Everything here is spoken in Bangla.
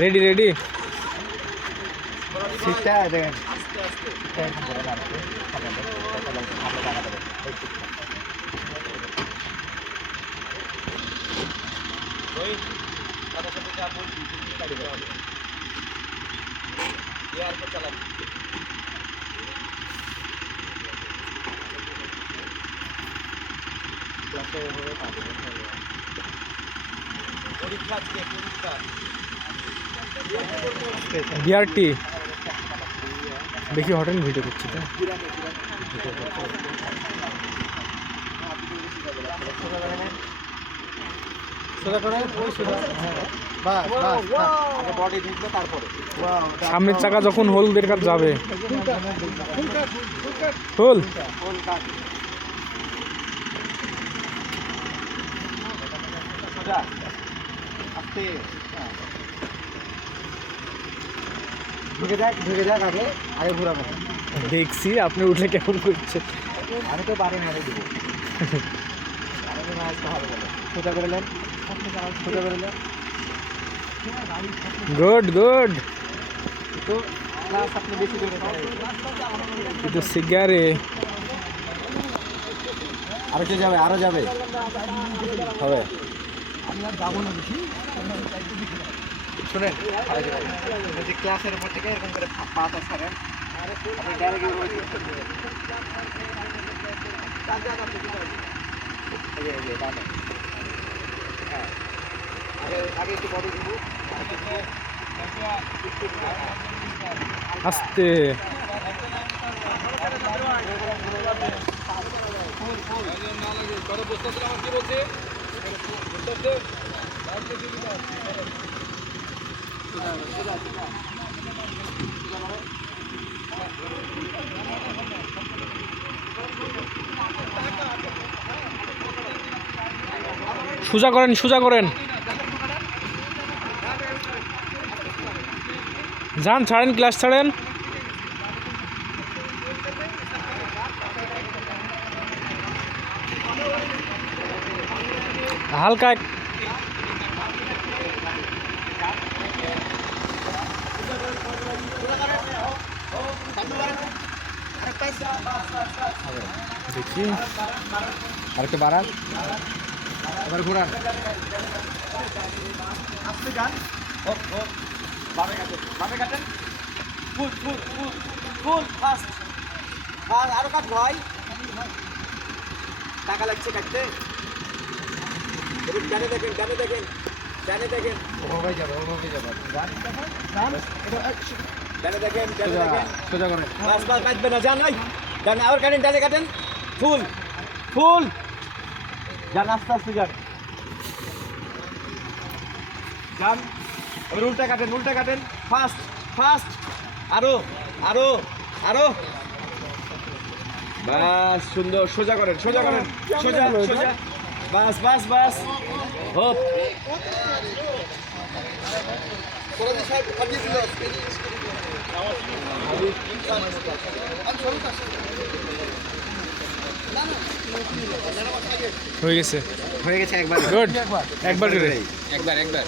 Ready ready. সিটটা দেখেন বিআরটি দেখি হটেন ভিডিও করছি তো। সামনের চাকা যখন হোলদের কাছে যাবে, হোল ঢুকে যাক আগে আগে ঘুরাবো। দেখছি আপনি উঠলে কেমন করছে। আমি তো পারি না দেবো সোজা করে নেন, সোজা করে নেন। Good good. তো ক্লাস আপনি বেশি করে কিন্তু সিগারে আরো কে যাবে, আরো যাবে হবে। আমি আর যাবো না বেশি। শুনেন যে ক্লাসের উপর থেকে এরকম করে পাতা ছাড়েন, আপনি ডাইরেক্ট আগে একটু বডি দিব, আস্তে। সোজা করেন, সোজা করেন, যান ছাড়েন, ক্লাস ছাড়েন। হালকা দেখি আরেকটু বাড়ান, এবার ঘোরান। আসতে যান, বামে কাটেন, বামে কাটেন, ফুল ফুল ফুল ফুল ফাস্ট। আর আরো কাট ভাই, টাকা লাগছে কাটতে। ডানে দেখেন, ডানে দেখেন, ডানে দেখেন, ওভাবে যাবে, ওভাবে যাবে। ডানে দেখেন, ডানে দেখেন, সোজা করেন। বাস বাস কাটবে না, যান নাই ডানে, আবার কাটেন, ডানে কাটেন, ফুল ফুল যান, আস্তে আস্তে যান, যান। এবার উল্টা কাটেন, উল্টা কাটেন, ফাস্ট ফাস্ট, আরো আরো আরো, বাস সুন্দর। সোজা করেন, সোজা করেন, সোজা সোজা, বাস বাস বাস, হোপ। হয়ে গেছে, হয়ে গেছে একবার। গুড, একবার করে একবার একবার।